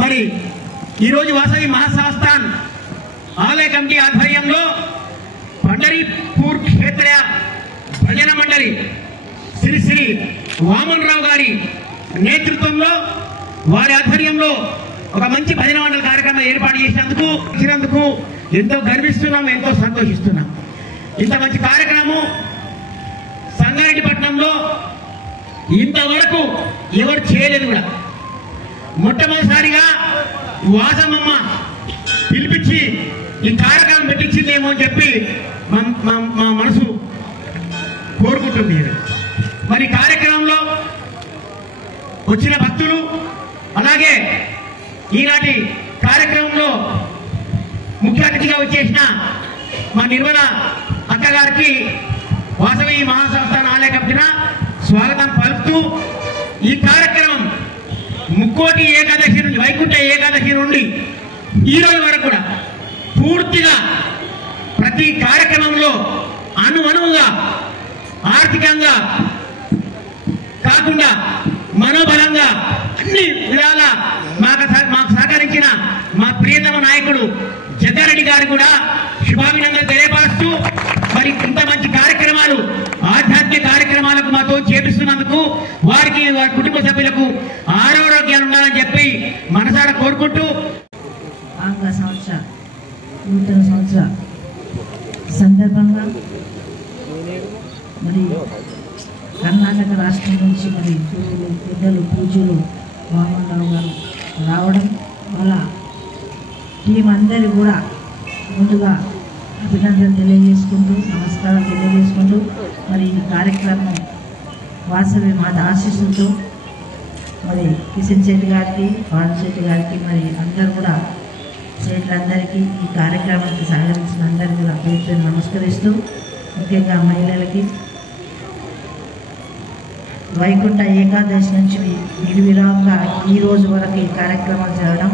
మరి ఈ రోజు వాసవి మహాసంస్థాన్ ఆలయ కమిటీ ఆధ్వర్యంలో పండరీపూర్ క్షేత్ర భజన మండలి శ్రీ శ్రీ వామన్ రావు గారి నేతృత్వంలో వారి ఆధ్వర్యంలో ఒక మంచి భజన మండలి కార్యక్రమం ఏర్పాటు చేసినందుకు ఎంతో గర్విస్తున్నాం, ఎంతో సంతోషిస్తున్నాం. ఇంత మంచి కార్యక్రమం సంగారెడ్డిపట్నంలో ఇంతవరకు ఎవరు చేయలేదు కూడా. మొట్టమొదటిసారిగా వాసమమ్మ పిలిపించి ఈ కార్యక్రమం పెట్టించిందేమో అని చెప్పి మా మనసు కోరుకుంటుంది. మరి కార్యక్రమంలో వచ్చిన భక్తులు, అలాగే ఈనాటి కార్యక్రమంలో ముఖ్య అతిథిగా వచ్చేసిన మా నిర్మల అక్కగారికి వాసవి మహాసంస్థాన్ ఆలయ కమిటీన స్వాగతం పలుకుతూ ఈ కార్యక్రమం ముక్కోటి ఏకాదశి నుండి, వైకుంఠ ఏకాదశి నుండి ఈ రోజు వరకు కూడా పూర్తిగా ప్రతి కార్యక్రమంలో అనువనువుగా ఆర్థికంగా కాకుండా మనోబలంగా అన్ని విధాల మాకు సహకరించిన మా ప్రియతమ నాయకుడు జగ్గారెడ్డి గారు కూడా శుభాభినందనలు తెలియపరుస్తూ, మరి ఇంత మంచి కార్యక్రమాలు ఆధ్యాత్మిక కార్యక్రమాలకు మాతో చేపిస్తున్నందుకు వారికి వారి కుటుంబ సభ్యులకు ఆరోగ్యాలు ఉండాలని చెప్పి మనసారా కోరుకుంటూ ఆంగ్ల సంవత్సర నూతన సంవత్సర సందర్భంగా మరి కర్ణాటక రాష్ట్రం నుంచి మరి పెద్దలు పూజలు వామన్ రావు గారు రావడం వల్ల టీం అందరూ కూడా ముందుగా అభినందనలు తెలియజేసుకుంటూ, నమస్కారాలు తెలియజేసుకుంటూ, మరి ఈ కార్యక్రమం వాసవి మాత ఆశీస్సులతో మరి కిషన్ శెట్టి గారికి, పాల్ శెట్టి గారికి, మరి అందరూ కూడా స్నేహితులందరికీ ఈ కార్యక్రమానికి సహకరించిన అందరికీ కూడా పేరు నమస్కరిస్తూ, ముఖ్యంగా మహిళలకి వైకుంఠ ఏకాదశి నుంచి నిర్విరామంగా ఈ రోజు వరకు ఈ కార్యక్రమాలు జరగడం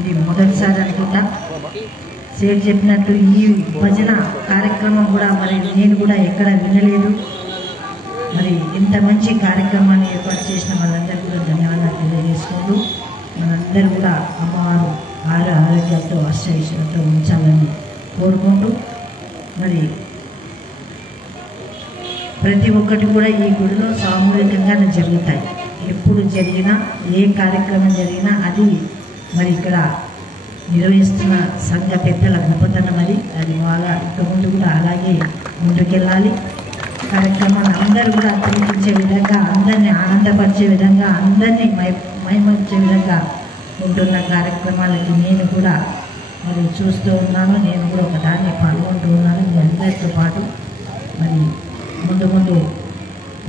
ఇది మొదటిసారి అనుకుంటా. సేట్ చెప్పినట్టు ఈ భజన కార్యక్రమం కూడా మరి నేను కూడా ఎక్కడ వినలేదు. మరి ఇంత మంచి కార్యక్రమాన్ని ఏర్పాటు చేసిన వాళ్ళందరికీ కూడా ధన్యవాదాలు తెలియజేసుకుంటూ, మనందరూ కూడా అమ్మవారు ఆరోగ్యాలతో అష్టైశ్వర్యంతో ఉంచాలని కోరుకుంటూ, మరి ప్రతి ఒక్కటి కూడా ఈ గుడిలో సామూహికంగానే జరుగుతాయి. ఎప్పుడు జరిగినా, ఏ కార్యక్రమం జరిగినా అది మరి ఇక్కడ నిర్వహిస్తున్న సంఘ పెద్దల గొప్పతనం అది బాగా ఇక ముందు కూడా అలాగే ముందుకెళ్ళాలి. కార్యక్రమాన్ని అందరూ కూడా తిరిగించే విధంగా, అందరినీ ఆనందపరిచే విధంగా, అందరినీ మైమరిచే విధంగా ఉంటున్న కార్యక్రమాలకి నేను కూడా మరి చూస్తూ ఉన్నాను. నేను కూడా ఒక దాన్ని పాల్గొంటూ ఉన్నాను మీ అందరితో పాటు. మరి ముందు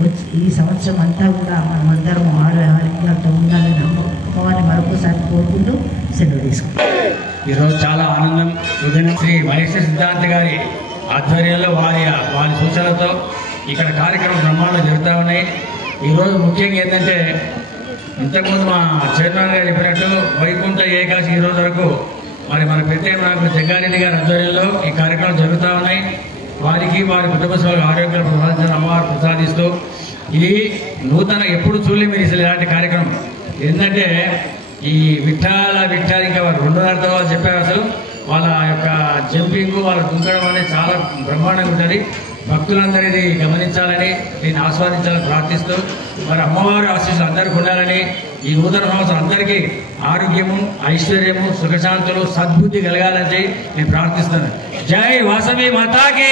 వచ్చి ఈ సంవత్సరం అంతా కూడా మనమందరం ఆరోగ్యాలతో ఉండాలని అమ్మవారిని మరొకసారి కోరుకుంటూ సెలవు తీసుకుంటాం. ఈరోజు చాలా ఆనందం. ఉదయం శ్రీ మహేష్ సిద్ధార్థ గారి ఆధ్వర్యంలో వారి సూచనలతో ఇక్కడ కార్యక్రమం బ్రహ్మాండంగా జరుగుతూ ఉన్నాయి. ఈరోజు ముఖ్యంగా ఏంటంటే, ఇంతకుముందు మా చైర్మన్ గారు చెప్పినట్టు వైకుంఠ ఏకాదశి ఈ రోజు వరకు మరి మన ప్రత్యేక నాయకుడు జగ్గారెడ్డి గారి ఆధ్వర్యంలో ఈ కార్యక్రమాలు జరుగుతూ ఉన్నాయి. వారికి వారి కుటుంబ సభ్యులకు ఆరోగ్యాలు ప్రసాదించిన అమ్మవారు ప్రసాదిస్తూ, ఇది నూతన ఎప్పుడు చూడలేదు మీరు ఇలాంటి కార్యక్రమం. ఏంటంటే ఈ విఠాల ఇంకా వారు 2.5 తర్వాత చెప్పారు. అసలు వాళ్ళ యొక్క జంపింగ్, వాళ్ళ దుంకడం అనేది చాలా బ్రహ్మాండంగా ఉంటుంది. భక్తులందరూ ఇది గమనించాలని, దీన్ని ఆస్వాదించాలని ప్రార్థిస్తూ, మరి అమ్మవారి ఆశీస్సులు అందరికీ ఉండాలని, ఈ నూతన సంవత్సరం అందరికీ ఆరోగ్యము, ఐశ్వర్యము, సుఖశాంతులు, సద్బుద్ధి కలగాలని నేను ప్రార్థిస్తున్నాను. జై వాసవి మాతాకి.